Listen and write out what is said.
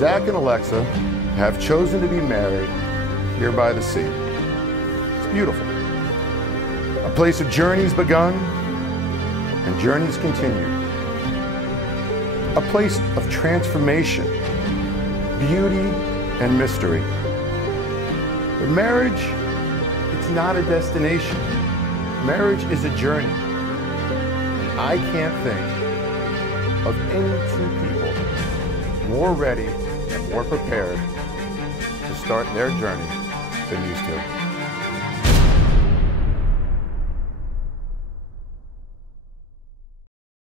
Zach and Alexa have chosen to be married here by the sea. It's beautiful. A place of journeys begun and journeys continued. A place of transformation, beauty, and mystery. But marriage, it's not a destination. Marriage is a journey. And I can't think of any two people more ready and more prepared to start their journey than these two.